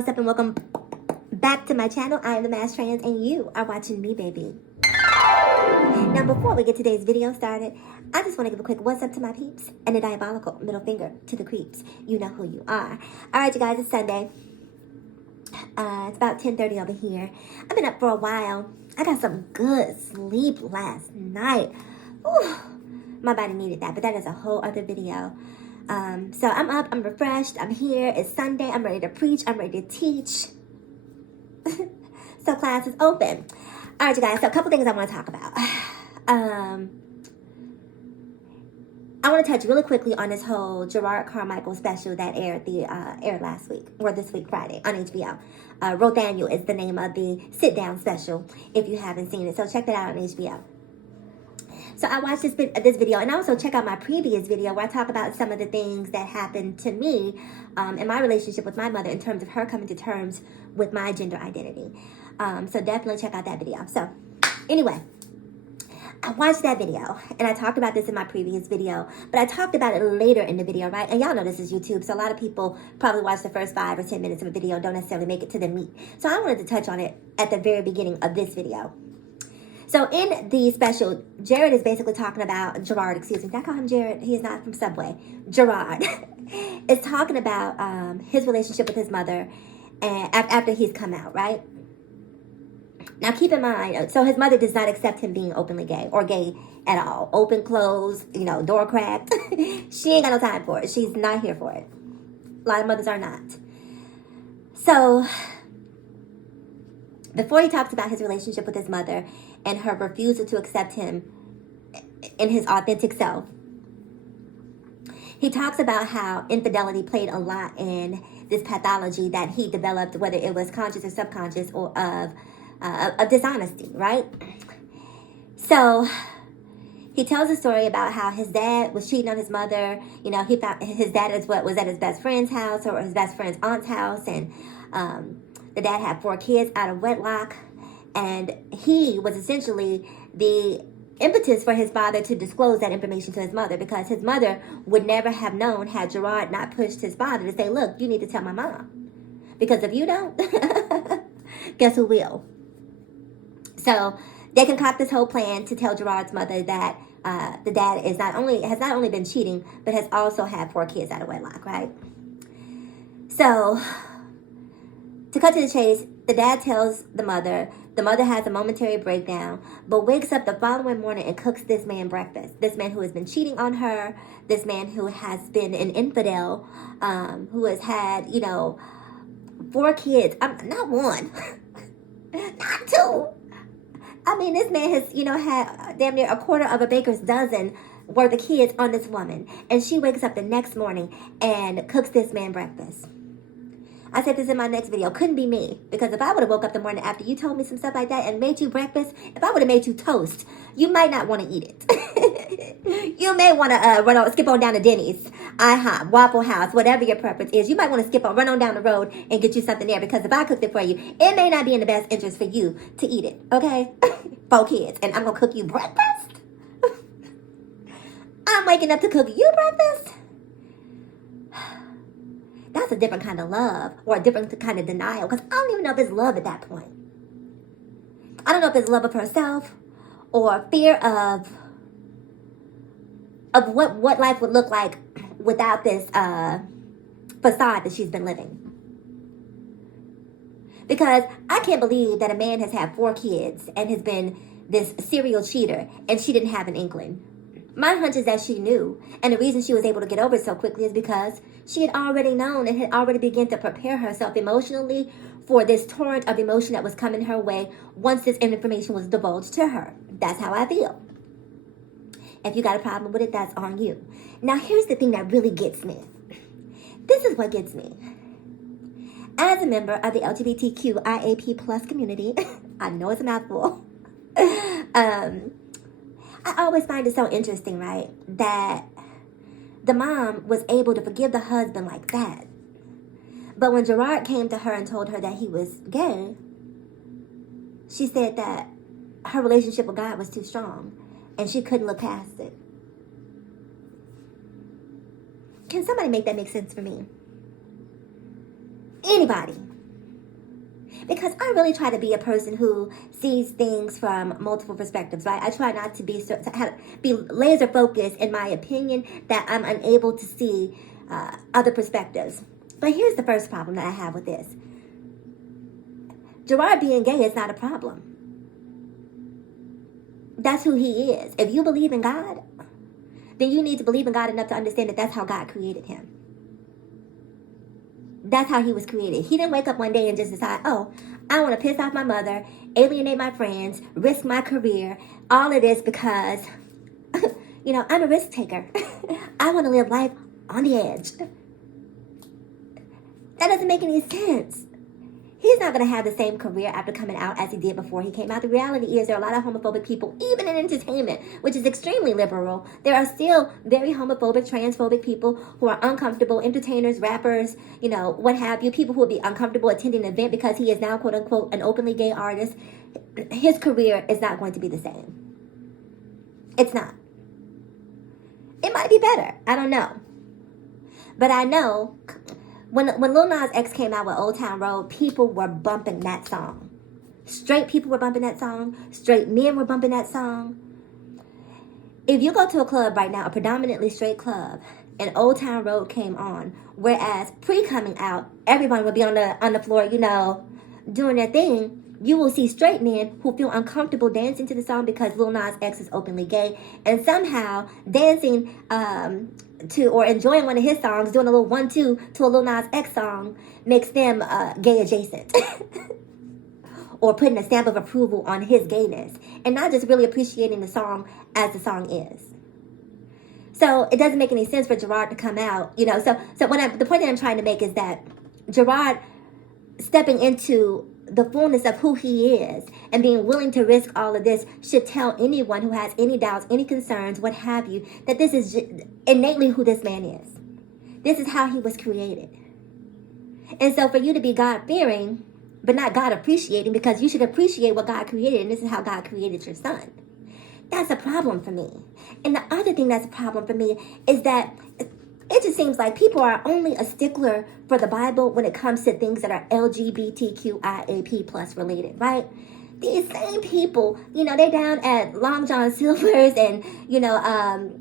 what's up, and welcome back to my channel. I am the Mass Trans, and you are watching me, baby. Now, before we get today's video started, I just want to give a quick what's up to my peeps and a diabolical middle finger to the creeps. You know who you are. All right, you guys, it's Sunday. It's about 10:30 over here. I've been up for a while. I got some good sleep last night. Ooh, my body needed that, but that is a whole other video. So I'm up, I'm refreshed, I'm here, it's Sunday, I'm ready to preach, I'm ready to teach. So class is open. All right, you guys, so a couple things I want to talk about. I want to touch really quickly on this whole Jerrod Carmichael special that aired last week, or this week, Friday, on HBO. Rothaniel is the name of the sit-down special, if you haven't seen it. So check that out on HBO. So I watched this video, and also check out my previous video where I talk about some of the things that happened to me in my relationship with my mother in terms of her coming to terms with my gender identity. So definitely check out that video. So anyway, I watched that video, and I talked about this in my previous video, but I talked about it later in the video, right? And y'all know this is YouTube, so a lot of people probably watch the first 5 or 10 minutes of a video, don't necessarily make it to the meat. So I wanted to touch on it at the very beginning of this video. So in the special, Jerrod is basically talking about, Jerrod, excuse me, did I call him Jerrod? He is not from Subway. Jerrod is talking about his relationship with his mother and after he's come out, right? Now keep in mind, so his mother does not accept him being openly gay or gay at all. Open, closed, you know, door cracked. She ain't got no time for it. She's not here for it. A lot of mothers are not. So before he talks about his relationship with his mother and her refusal to accept him in his authentic self, he talks about how infidelity played a lot in this pathology that he developed, whether it was conscious or subconscious, or of dishonesty, right? So he tells a story about how his dad was cheating on his mother. You know, he found his dad was at his best friend's house, or his best friend's aunt's house, and the dad had 4 kids out of wedlock, and he was essentially the impetus for his father to disclose that information to his mother, because his mother would never have known had Jerrod not pushed his father to say, look, you need to tell my mom, because if you don't, guess who will? So they concoct this whole plan to tell Jerrod's mother that the dad has not only been cheating, but has also had 4 kids out of wedlock, right? So to cut to the chase, the dad tells the mother has a momentary breakdown, but wakes up the following morning and cooks this man breakfast. This man who has been cheating on her, this man who has been an infidel, who has had, 4 kids. Not 1, not 2. I mean, this man has, had damn near a quarter of a baker's dozen worth of kids on this woman. And she wakes up the next morning and cooks this man breakfast. I said this in my next video. Couldn't be me. Because if I would have woke up the morning after you told me some stuff like that and made you breakfast, if I would have made you toast, you might not want to eat it. You may want to skip on down to Denny's, IHOP, Waffle House, whatever your preference is. You might want to run on down the road and get you something there, because if I cooked it for you, it may not be in the best interest for you to eat it, okay? 4 kids, and I'm going to cook you breakfast? I'm waking up to cook you breakfast? That's a different kind of love, or a different kind of denial, because I don't even know if it's love at that point. I don't know if it's love of herself, or fear of what life would look like without this facade that she's been living. Because I can't believe that a man has had 4 kids and has been this serial cheater, and she didn't have an inkling. My hunch is that she knew, and the reason she was able to get over it so quickly is because she had already known and had already begun to prepare herself emotionally for this torrent of emotion that was coming her way once this information was divulged to her. That's how I feel. If you got a problem with it, that's on you. Now, here's the thing that really gets me. This is what gets me. As a member of the LGBTQIAP+ community, I know it's a mouthful, I always find it so interesting, right, that the mom was able to forgive the husband like that. But when Jerrod came to her and told her that he was gay, she said that her relationship with God was too strong and she couldn't look past it. Can somebody make that make sense for me? Anybody? because I really try to be a person who sees things from multiple perspectives, right? I try not to be laser focused in my opinion that I'm unable to see other perspectives. But here's the first problem that I have with this. Jerrod being gay is not a problem. That's who he is. If you believe in God, then you need to believe in God enough to understand that that's how God created him. That's how he was created. He didn't wake up one day and just decide, oh, I want to piss off my mother, alienate my friends, risk my career, all of this because, I'm a risk taker. I want to live life on the edge. That doesn't make any sense. He's not going to have the same career after coming out as he did before he came out. The reality is there are a lot of homophobic people, even in entertainment, which is extremely liberal. There are still very homophobic, transphobic people who are uncomfortable, entertainers, rappers, what have you, people who will be uncomfortable attending an event because he is now, quote unquote, an openly gay artist. His career is not going to be the same. It's not. It might be better. I don't know. But I know when Lil Nas X came out with Old Town Road, people were bumping that song. Straight people were bumping that song. Straight men were bumping that song. If you go to a club right now, a predominantly straight club, and Old Town Road came on, whereas pre-coming out, everyone would be on the floor, doing their thing, you will see straight men who feel uncomfortable dancing to the song because Lil Nas X is openly gay, and somehow dancing to or enjoying one of his songs, doing a little 1-2 to a Lil Nas X song, makes them gay adjacent. Or putting a stamp of approval on his gayness, and not just really appreciating the song as the song is. So it doesn't make any sense for Jerrod to come out, So the point that I'm trying to make is that Jerrod stepping into the fullness of who he is and being willing to risk all of this should tell anyone who has any doubts, any concerns, what have you, that this is innately who this man is. This is how he was created. And so for you to be God-fearing, but not God-appreciating, because you should appreciate what God created, and this is how God created your son. That's a problem for me. And the other thing that's a problem for me is that it just seems like people are only a stickler for the Bible when it comes to things that are LGBTQIAP plus related, right? These same people, they down at Long John Silver's and,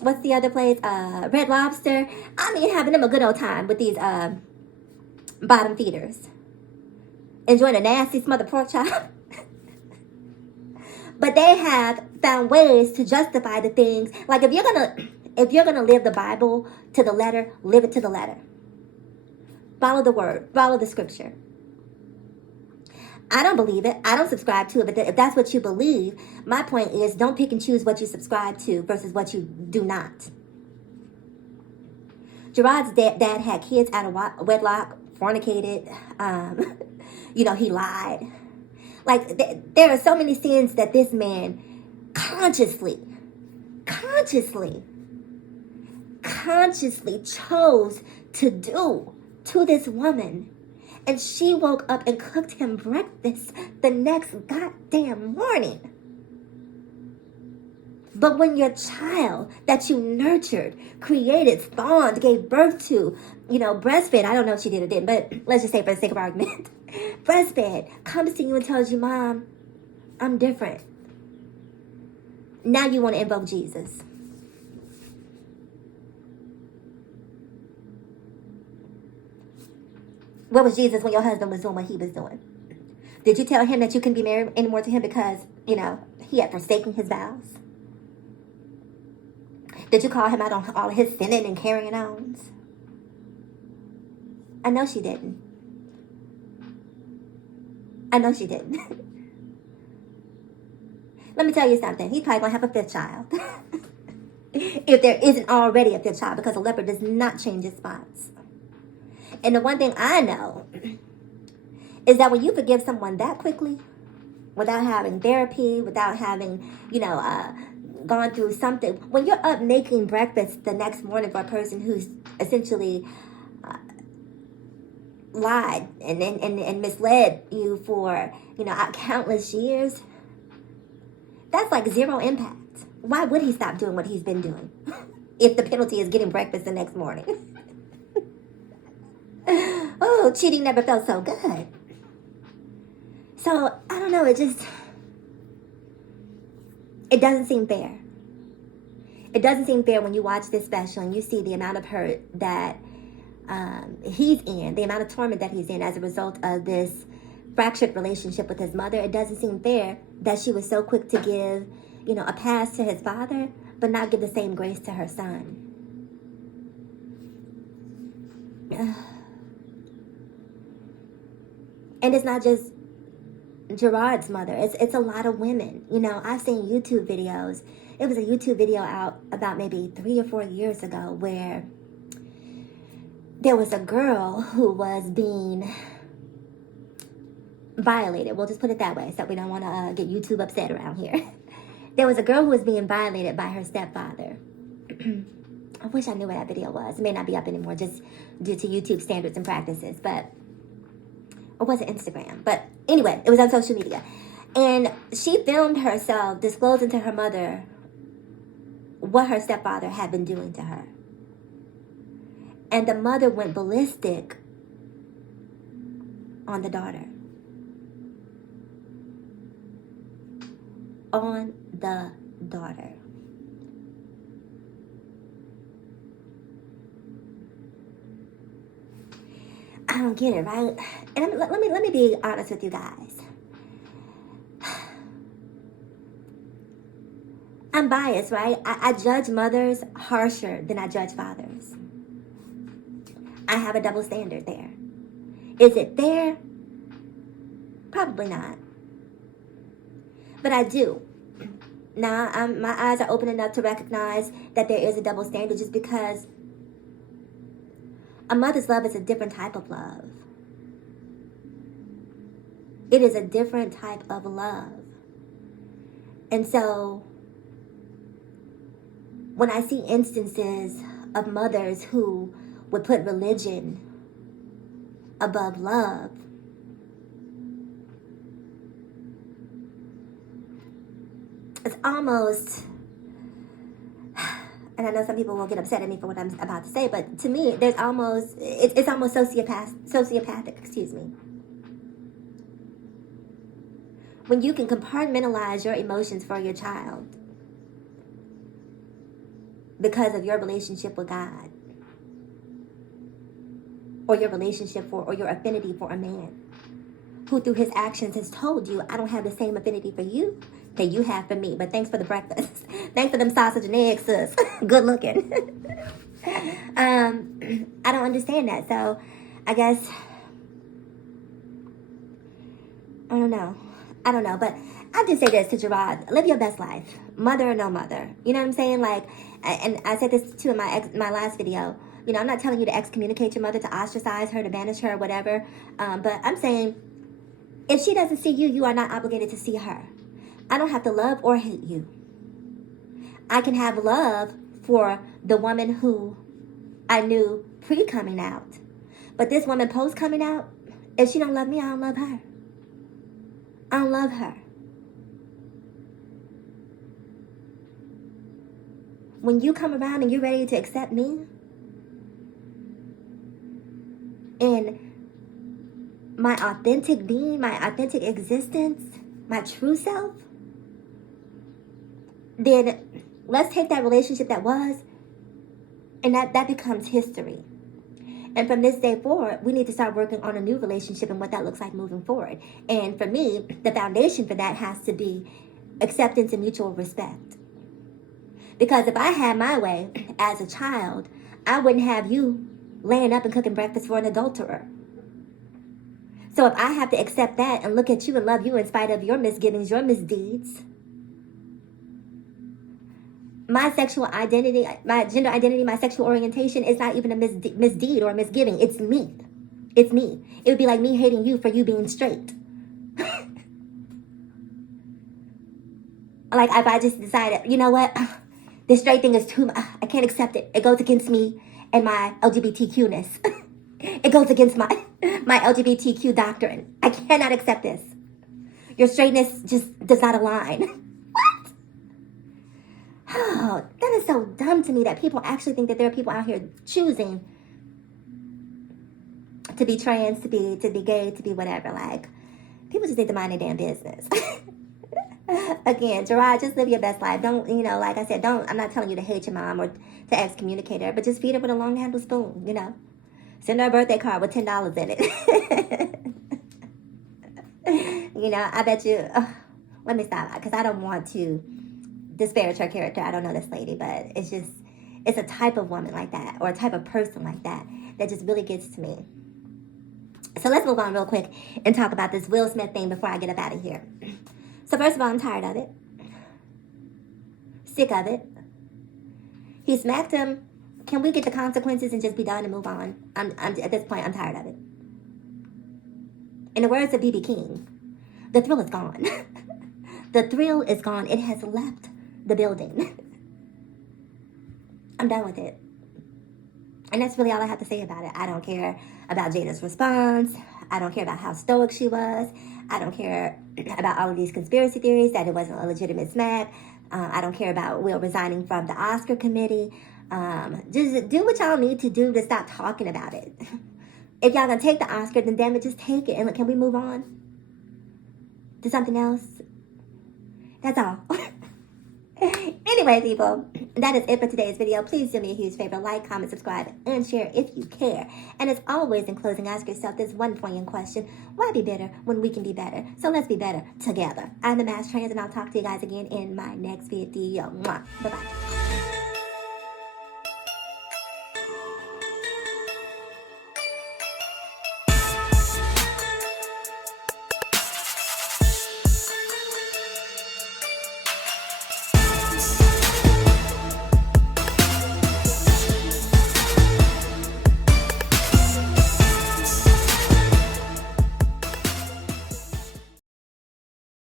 what's the other place? Red Lobster. I mean, having them a good old time with these bottom feeders. Enjoying a nasty smothered pork chop. But they have found ways to justify the things. Like if you're gonna live the Bible to the letter, live it to the letter. Follow the word, follow the scripture. I don't believe it. I don't subscribe to it. But if that's what you believe, my point is don't pick and choose what you subscribe to versus what you do not. Jerrod's dad had kids out of wedlock, fornicated. He lied. Like there are so many sins that this man consciously chose to do to this woman. And she woke up and cooked him breakfast the next goddamn morning. But when your child that you nurtured, created, spawned, gave birth to, breastfed, I don't know if she did or didn't, but let's just say for the sake of argument, breastfed, comes to you and tells you, Mom, I'm different. Now you want to invoke Jesus. Where was Jesus when your husband was doing what he was doing? Did you tell him that you couldn't be married anymore to him because, he had forsaken his vows? Did you call him out on all of his sinning and carrying on? I know she didn't. Let me tell you something. He's probably going to have a fifth child. If there isn't already a fifth child, because a leopard does not change its spots. And the one thing I know is that when you forgive someone that quickly, without having therapy, without having, gone through something, when you're up making breakfast the next morning for a person who's essentially lied and misled you for, countless years, that's like zero impact. Why would he stop doing what he's been doing if the penalty is getting breakfast the next morning? Oh, cheating never felt so good. So, I don't know, it doesn't seem fair. It doesn't seem fair when you watch this special and you see the amount of hurt that he's in, the amount of torment that he's in as a result of this fractured relationship with his mother. It doesn't seem fair that she was so quick to give, a pass to his father, but not give the same grace to her son. And it's not just Jerrod's mother. It's a lot of women. I've seen YouTube videos. It was a YouTube video out about maybe 3 or 4 years ago where there was a girl who was being violated. We'll just put it that way so we don't want to get YouTube upset around here. There was a girl who was being violated by her stepfather. I wish I knew what that video was. It may not be up anymore just due to YouTube standards and practices, but or was it Instagram? But anyway, it was on social media. And she filmed herself disclosing to her mother what her stepfather had been doing to her. And the mother went ballistic on the daughter. On the daughter. I don't get it, right? And let me be honest with you guys. I'm biased, right? I judge mothers harsher than I judge fathers. I have a double standard there. Is it fair? Probably not. But I do. Now, my eyes are open enough to recognize that there is a double standard just because a mother's love is a different type of love. It is a different type of love. And so, when I see instances of mothers who would put religion above love, it's almost, and I know some people will get upset at me for what I'm about to say, but to me, it's almost sociopathic, excuse me. When you can compartmentalize your emotions for your child because of your relationship with God, or your relationship or your affinity for a man who through his actions has told you, I don't have the same affinity for you that you have for me, but thanks for the breakfast. Thanks for them sausage and eggs, sis. Good looking. I don't understand that. So I guess, I don't know, but I'll just say this to Jerrod: live your best life, mother or no mother. You know what I'm saying? Like, and I said this too in my last video. I'm not telling you to excommunicate your mother, to ostracize her, to banish her, or whatever. But I'm saying, if she doesn't see you, you are not obligated to see her. I don't have to love or hate you. I can have love for the woman who I knew pre-coming out. But this woman post-coming out, if she don't love me, I don't love her. I don't love her. When you come around and you're ready to accept me and my authentic being, my authentic existence, my true self, then let's take that relationship that was, and that becomes history. And from this day forward, we need to start working on a new relationship and what that looks like moving forward. And for me, the foundation for that has to be acceptance and mutual respect. Because if I had my way as a child, I wouldn't have you laying up and cooking breakfast for an adulterer. So if I have to accept that and look at you and love you in spite of your misgivings, your misdeeds, my sexual identity, my gender identity, my sexual orientation is not even a misdeed or a misgiving. It's me. It's me. It would be like me hating you for you being straight. Like if I just decided, you know what, this straight thing is too much. I can't accept it. It goes against me and my LGBTQ-ness. It goes against my LGBTQ doctrine. I cannot accept this. Your straightness just does not align. Oh, that is so dumb to me that people actually think that there are people out here choosing to be trans, to be gay, to be whatever. Like, People just need to mind their damn business. Again, Jerrod, just live your best life. Don't, you know, like I said, I'm not telling you to hate your mom or to excommunicate her, but just feed her with a long handled spoon, you know. Send her a birthday card with $10 in it. You know, I bet you, let me stop, because I don't want to disparage her character. I don't know this lady, but it's a type of woman like that, or a type of person like that just really gets to me. So let's move on real quick and talk about this Will Smith thing before I get up out of here. So first of all, I'm tired of it. Sick of it. He smacked him. Can we get the consequences and just be done and move on? I'm at this point, I'm tired of it. In the words of B.B. King, the thrill is gone. The thrill is gone. It has left the building. I'm done with it. And that's really all I have to say about it. I don't care about Jada's response. I don't care about how stoic she was. I don't care about all of these conspiracy theories that it wasn't a legitimate smack. I don't care about Will resigning from the Oscar committee. Just do what y'all need to do to stop talking about it. If y'all gonna take the Oscar, then damn it, just take it. And can we move on to something else? That's all. Anyway, people, that is it for today's video. Please do me a huge favor. Like, comment, subscribe, and share if you care. And as always, in closing, ask yourself this one poignant question. Why be bitter when we can be better? So let's be better together. I'm the Mass Trans, and I'll talk to you guys again in my next video. Bye-bye.